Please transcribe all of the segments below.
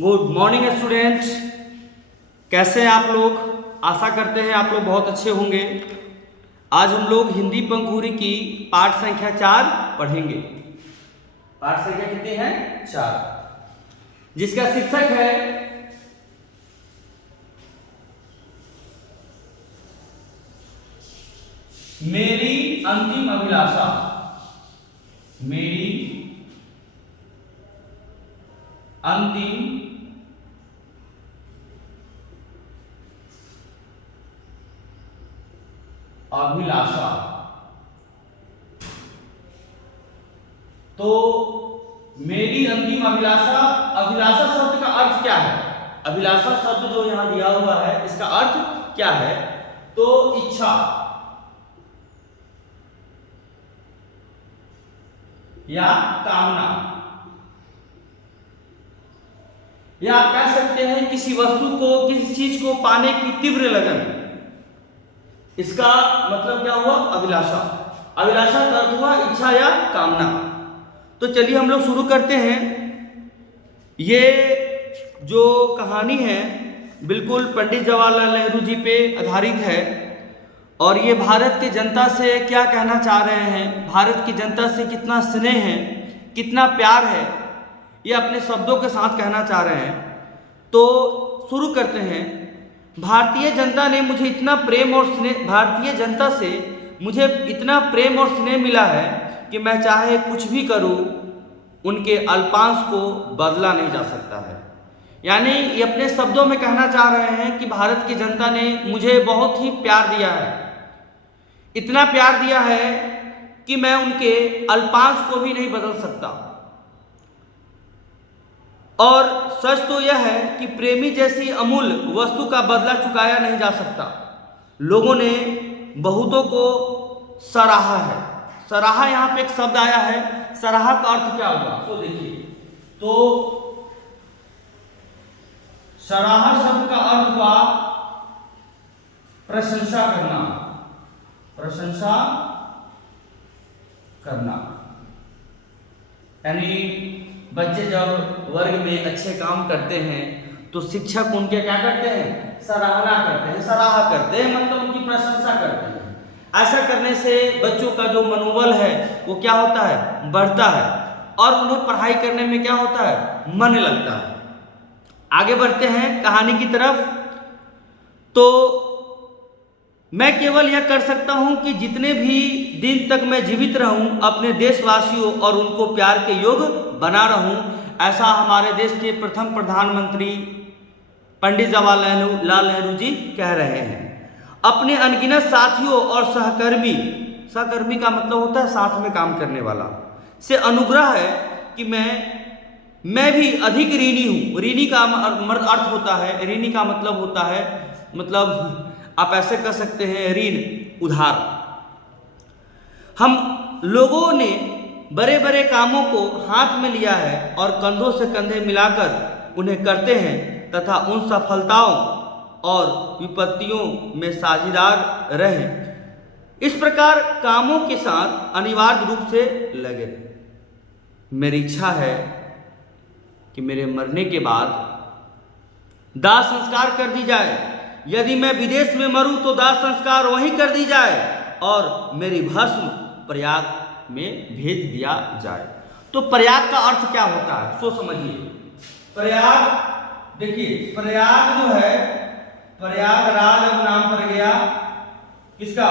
Good morning student, कैसे हैं आप लोग। आशा करते हैं आप लोग बहुत अच्छे होंगे। आज हम लोग हिंदी पंखुड़ी की पाठ संख्या 4 पढ़ेंगे। पाठ संख्या कितनी है? 4, जिसका शीर्षक है मेरी अंतिम अभिलाषा। मेरी अंतिम अभिलाषा। तो मेरी अंतिम अभिलाषा, अभिलाषा शब्द का अर्थ क्या है? अभिलाषा शब्द जो यहां दिया हुआ है इसका अर्थ क्या है? तो इच्छा या कामना, या आप कह सकते हैं किसी वस्तु को, किसी चीज को पाने की तीव्र लगन। इसका मतलब क्या हुआ? अभिलाषा। अभिलाषा का अर्थ हुआ इच्छा या कामना। तो चलिए हम लोग शुरू करते हैं। ये जो कहानी है बिल्कुल पंडित जवाहरलाल नेहरू जी पे आधारित है और ये भारत की जनता से क्या कहना चाह रहे हैं, भारत की जनता से कितना स्नेह है, कितना प्यार है, ये अपने शब्दों के साथ कहना चाह रहे हैं। तो शुरू करते हैं। भारतीय जनता ने मुझे इतना प्रेम और स्नेह, भारतीय जनता से मुझे इतना प्रेम और स्नेह मिला है कि मैं चाहे कुछ भी करूं, उनके अल्पांश को बदला नहीं जा सकता है। यानी ये अपने शब्दों में कहना चाह रहे हैं कि भारत की जनता ने मुझे बहुत ही प्यार दिया है, इतना प्यार दिया है कि मैं उनके अल्पांश को भी नहीं बदल सकता। और सच तो यह है कि प्रेमी जैसी अमूल्य वस्तु का बदला चुकाया नहीं जा सकता। लोगों ने बहुतों को सराहा है। सराहा यहाँ पे एक शब्द आया है, सराहा का अर्थ क्या होगा? तो देखिए, तो सराहा शब्द का अर्थ हुआ प्रशंसा करना। प्रशंसा करना यानी बच्चे जब वर्ग में अच्छे काम करते हैं तो शिक्षक उनके क्या करते हैं? सराहना करते हैं, सराहा करते हैं, मतलब उनकी प्रशंसा करते हैं। ऐसा करने से बच्चों का जो मनोबल है वो क्या होता है? बढ़ता है और उन्हें पढ़ाई करने में क्या होता है? मन लगता है। आगे बढ़ते हैं कहानी की तरफ। तो मैं केवल यह कर सकता हूं कि जितने भी दिन तक मैं जीवित रहूं अपने देशवासियों और उनको प्यार के योग्य बना रहूं, ऐसा हमारे देश के प्रथम प्रधानमंत्री पंडित जवाहरलाल नेहरू जी कह रहे हैं। अपने अनगिनत साथियों और सहकर्मी, सहकर्मी का मतलब होता है साथ में काम करने वाला, से अनुग्रह है कि मैं भी अधिक ऋणी हूँ। ऋणी का अर्थ होता है, ऋणी का मतलब होता है, मतलब आप ऐसे कह सकते हैं ऋण, उधार। हम लोगों ने बड़े बड़े कामों को हाथ में लिया है और कंधों से कंधे मिलाकर उन्हें करते हैं तथा उन सफलताओं और विपत्तियों में साझेदार रहे। इस प्रकार कामों के साथ अनिवार्य रूप से लगे। मेरी इच्छा है कि मेरे मरने के बाद दाह संस्कार कर दी जाए। यदि मैं विदेश में मरूं तो दाह संस्कार वहीं कर दी जाए और मेरी भस्म प्रयाग में भेज दिया जाए। तो प्रयाग का अर्थ क्या होता है सो समझिए। प्रयाग, देखिए प्रयाग जो है, प्रयागराज अब नाम पड़ गया किसका?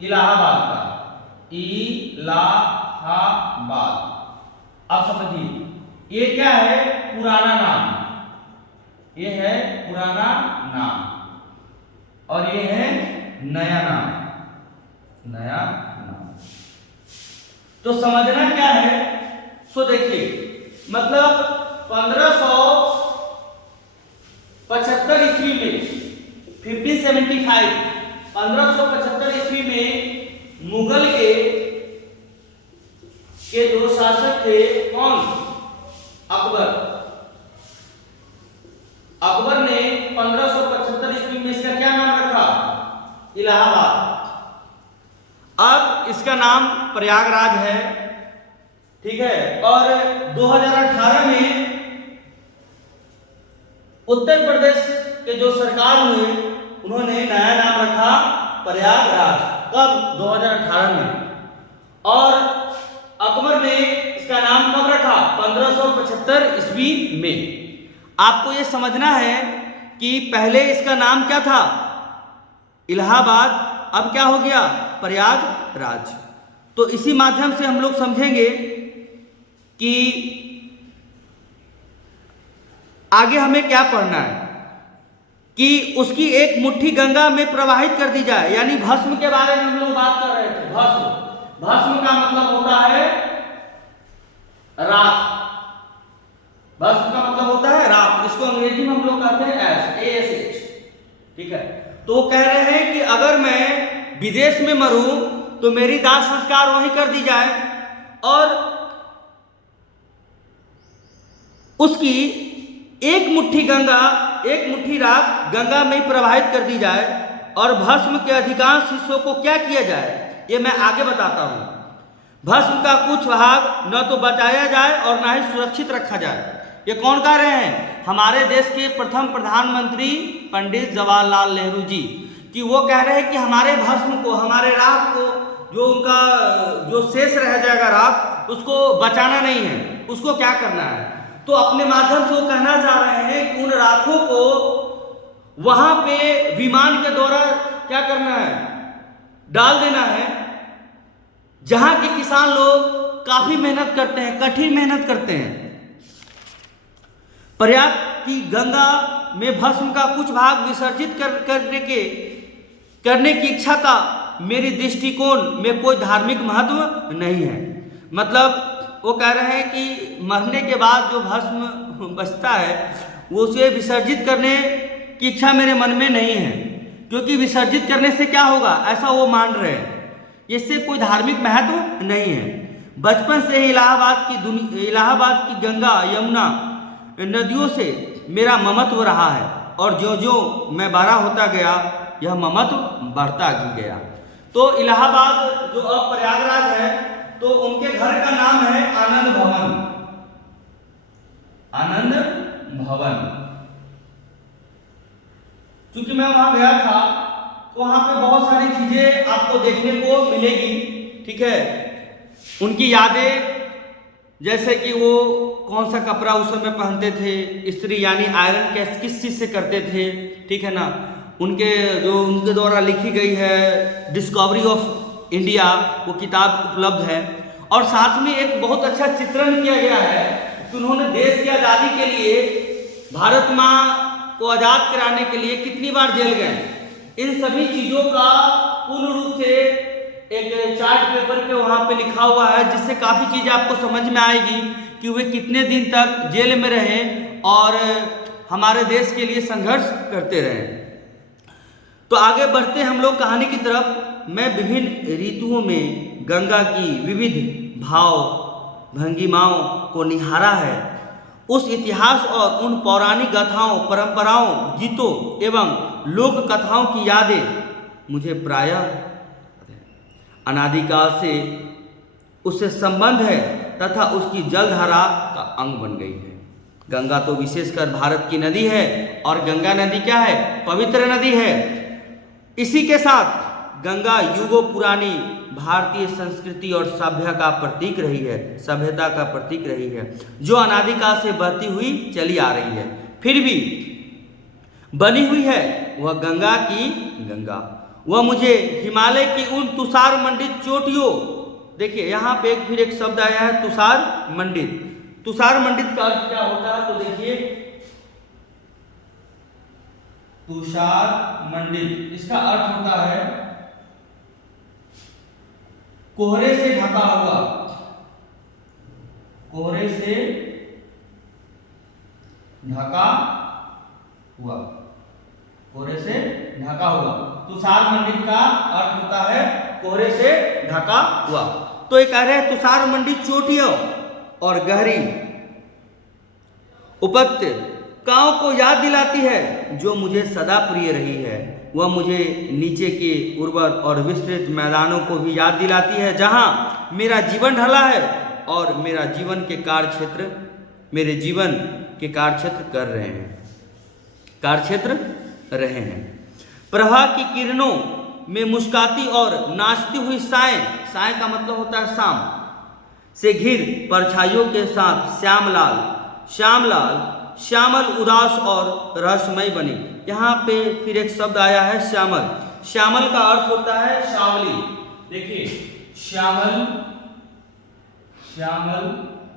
इलाहाबाद का। इलाहाबाद। अब समझिए ये क्या है? पुराना नाम। ये है पुराना नाम और ये है नया नाम। नया नाम तो समझना क्या है? सो देखिए, मतलब 1575 ईस्वी में 1575 1575 ईस्वी में मुगल के जो शासक थे, कौन? अकबर। अकबर ने 1575 ईस्वी में इसका क्या नाम रखा? इलाहाबाद। अब इसका नाम प्रयागराज है, ठीक है। और 2018 में उत्तर प्रदेश के जो सरकार हुए उन्होंने नया नाम रखा प्रयागराज। कब? 2018 में। और अकबर ने इसका नाम कब रखा? 1575 ईस्वी में। आपको ये समझना है कि पहले इसका नाम क्या था? इलाहाबाद। अब क्या हो गया? प्रयागराज। तो इसी माध्यम से हम लोग समझेंगे कि आगे हमें क्या पढ़ना है, कि उसकी एक मुट्ठी गंगा में प्रवाहित कर दी जाए, यानी भस्म के बारे में हम लोग बात कर रहे थे। भस्म, भस्म का मतलब होता है राख। भस्म का मतलब होता है राख। इसको अंग्रेजी में हम लोग कहते हैं ASH। ठीक है। तो वो कह रहे हैं कि अगर मैं विदेश में मरूं तो मेरी दाह संस्कार वहीं कर दी जाए और उसकी एक मुट्ठी गंगा, एक मुट्ठी राख गंगा में प्रवाहित कर दी जाए और भस्म के अधिकांश हिस्सों को क्या किया जाए, ये मैं आगे बताता हूं। भस्म का कुछ भाग न तो बचाया जाए और न ही सुरक्षित रखा जाए। ये कौन कह रहे हैं? हमारे देश के प्रथम प्रधानमंत्री पंडित जवाहरलाल नेहरू जी, कि वो कह रहे हैं कि हमारे भस्म को, हमारे राख को, जो उनका जो शेष रह जाएगा राख, उसको बचाना नहीं है, उसको क्या करना है। तो अपने माध्यम से वो कहना चाह रहे हैं कि उन राखों को वहां पे विमान के द्वारा क्या करना है? डाल देना है, जहां के किसान लोग काफी मेहनत करते हैं, कठिन मेहनत करते हैं। प्रयाग की गंगा में भस्म का कुछ भाग विसर्जित करने की इच्छा का मेरी दृष्टिकोण में कोई धार्मिक महत्व नहीं है। मतलब वो कह रहे हैं कि मरने के बाद जो भस्म बचता है वो उसे विसर्जित करने की इच्छा मेरे मन में नहीं है, क्योंकि विसर्जित करने से क्या होगा, ऐसा वो मान रहे हैं। इससे कोई धार्मिक महत्व नहीं है। बचपन से ही इलाहाबाद की गंगा यमुना नदियों से मेरा ममत्व रहा है और जो जो मैं बड़ा होता गया यह ममत्व बढ़ता ही गया। तो इलाहाबाद जो अब प्रयागराज है, तो उनके घर का नाम है आनंद भवन। आनंद भवन। क्योंकि मैं वहां गया था तो वहां पे बहुत सारी चीजें आपको देखने को मिलेगी। ठीक है। उनकी यादें, जैसे कि वो कौन सा कपड़ा उस समय पहनते थे, स्त्री यानी आयरन किस चीज से करते थे। ठीक है ना। उनके द्वारा लिखी गई है डिस्कवरी ऑफ इंडिया, वो किताब उपलब्ध है। और साथ में एक बहुत अच्छा चित्रण किया गया है कि उन्होंने देश की आज़ादी के लिए, भारत माँ को आज़ाद कराने के लिए कितनी बार जेल गए। इन सभी चीज़ों का पूर्ण रूप से एक चार्ट पेपर पे वहाँ पे लिखा हुआ है, जिससे काफ़ी चीज़ें आपको समझ में आएगी कि वे कितने दिन तक जेल में रहे और हमारे देश के लिए संघर्ष करते रहे। तो आगे बढ़ते हम लोग कहानी की तरफ। मैं विभिन्न ऋतुओं में गंगा की विविध भाव भंगिमाओं को निहारा है। उस इतिहास और उन पौराणिक गाथाओं, परंपराओं, गीतों एवं लोक कथाओं की यादें मुझे प्रायः अनादिकाल से उससे संबंध है तथा उसकी जलधारा का अंग बन गई है। गंगा तो विशेषकर भारत की नदी है और गंगा नदी क्या है? पवित्र नदी है। इसी के साथ गंगा युगों पुरानी भारतीय संस्कृति और सभ्यता का प्रतीक रही है, जो अनादिकाल से बहती हुई चली आ रही है, फिर भी बनी हुई है वह गंगा की गंगा। वह मुझे हिमालय की उन तुषार मंडित चोटियों, देखिए यहाँ पे फिर एक शब्द आया है तुषार मंडित। तुषार मंडित का अर्थ क्या होता है? तो देखिए तुषार मंडित, इसका अर्थ होता है कोहरे से ढका हुआ। कोहरे से ढका हुआ, कोहरे से ढका हुआ। तुषार मंडित का अर्थ होता है कोहरे से ढका हुआ। तो ये कह रहे हैं तुषार मंडित चोटियों और गहरी उपत्यकाओं को याद दिलाती है, जो मुझे सदा प्रिय रही है। वह मुझे नीचे के उर्वर और विस्तृत मैदानों को भी याद दिलाती है, जहां मेरा जीवन ढला है और मेरे जीवन के कार्यक्षेत्र कर रहे हैं। कार्यक्षेत्र रहे हैं। प्रभा की किरणों में मुस्काती और नाचती हुई साएं, साएं का मतलब होता है शाम, से घिर परछाइयों के साथ श्यामलाल श्यामल उदास और रहस्यमय बनी। यहाँ पे फिर एक शब्द आया है श्यामल। श्यामल का अर्थ होता है श्यामली। देखिए श्यामल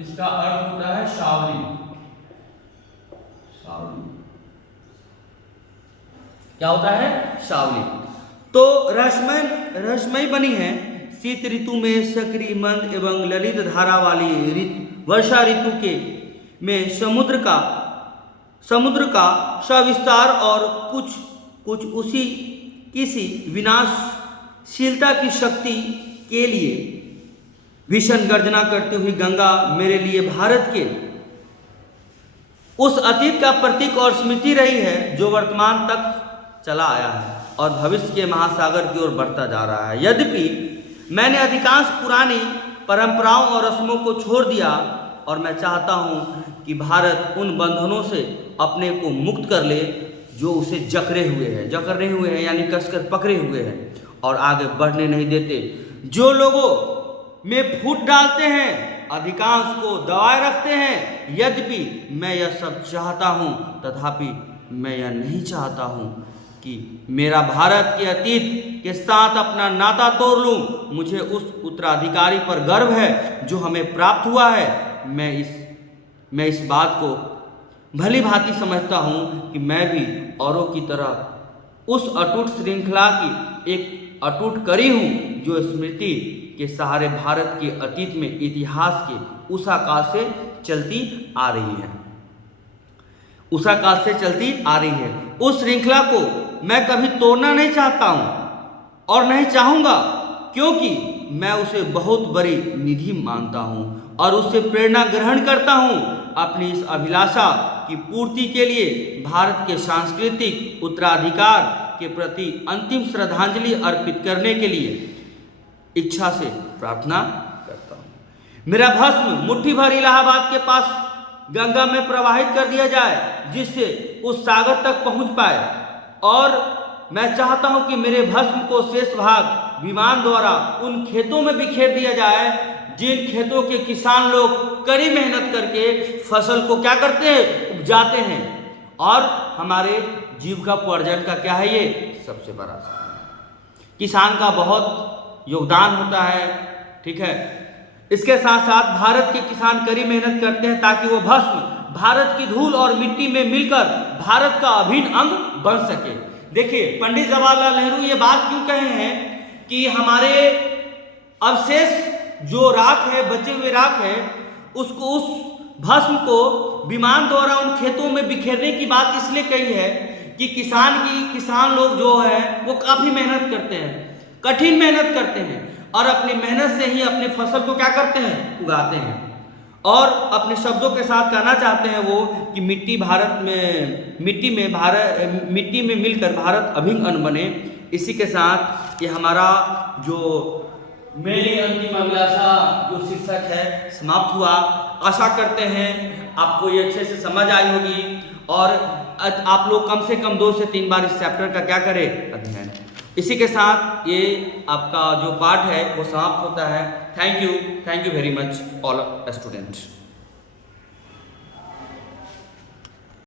इसका अर्थ होता है श्यामली। क्या होता है? श्यामली। तो रहस्यमय बनी है। शीत ऋतु में सक्रिय मंद एवं ललित धारा वाली वर्षा ऋतु के में समुद्र का सविस्तार और कुछ उसी किसी विनाशशीलता की शक्ति के लिए भीषण गर्जना करती हुई गंगा मेरे लिए भारत के उस अतीत का प्रतीक और स्मृति रही है जो वर्तमान तक चला आया है और भविष्य के महासागर की ओर बढ़ता जा रहा है। यद्यपि मैंने अधिकांश पुरानी परंपराओं और रस्मों को छोड़ दिया और मैं चाहता हूं कि भारत उन बंधनों से अपने को मुक्त कर ले जो उसे जकड़े हुए हैं यानी कसकर पकड़े हुए हैं और आगे बढ़ने नहीं देते, जो लोगों में फूट डालते हैं, अधिकांश को दबाए रखते हैं। यद्यपि मैं यह सब चाहता हूं, तथापि मैं यह नहीं चाहता हूं कि मेरा भारत के अतीत के साथ अपना नाता तोड़ लूं। मुझे उस उत्तराधिकारी पर गर्व है जो हमें प्राप्त हुआ है। मैं इस बात को भली भांति समझता हूं कि मैं भी औरों की तरह उस अटूट श्रृंखला की एक अटूट कड़ी हूं जो स्मृति के सहारे भारत के अतीत में इतिहास के उस आकाश से चलती आ रही है। उस श्रृंखला को मैं कभी तोड़ना नहीं चाहता हूं और नहीं चाहूंगा, क्योंकि मैं उसे बहुत बड़ी निधि मानता हूं और उससे प्रेरणा ग्रहण करता हूं। अपनी इस अभिलाषा की पूर्ति के लिए भारत के सांस्कृतिक उत्तराधिकार के प्रति अंतिम श्रद्धांजलि अर्पित करने के लिए इच्छा से प्रार्थना करता हूं। मेरा भस्म मुट्ठी भर इलाहाबाद के पास गंगा में प्रवाहित कर दिया जाए, जिससे उस सागर तक पहुंच पाए, और मैं चाहता हूं कि मेरे भस्म को शेष भाग विमान द्वारा उन खेतों में बिखेर दिया जाए जिन खेतों के किसान लोग कड़ी मेहनत करके फसल को क्या करते हैं, उपजाते हैं, और हमारे जीविकोपार्जन का क्या है, ये सबसे बड़ा किसान का बहुत योगदान होता है। ठीक है, इसके साथ साथ भारत के किसान कड़ी मेहनत करते हैं ताकि वो भस्म भारत की धूल और मिट्टी में मिलकर भारत का अभिन्न अंग बन सके। देखिए पंडित जवाहरलाल नेहरू ये बात क्यों कहे हैं कि हमारे अवशेष जो राख है, बचे हुए राख है, उसको उस भस्म को विमान द्वारा उन खेतों में बिखेरने की बात इसलिए कही है कि किसान लोग जो है वो काफी मेहनत करते हैं, कठिन मेहनत करते हैं, और अपनी मेहनत से ही अपनी फसल को क्या करते हैं, उगाते हैं। और अपने शब्दों के साथ कहना चाहते हैं वो कि मिट्टी में मिलकर भारत अभिन्न अंग बने। इसी के साथ ये हमारा जो मेरी अंतिम अभिलाषा जो शीर्षक है समाप्त हुआ। आशा करते हैं आपको ये अच्छे से समझ आई होगी और आप लोग कम से कम 2 से 3 बार इस चैप्टर का क्या करें, अध्ययन। इसी के साथ ये आपका जो पाठ है वो समाप्त होता है। Thank you very much all students.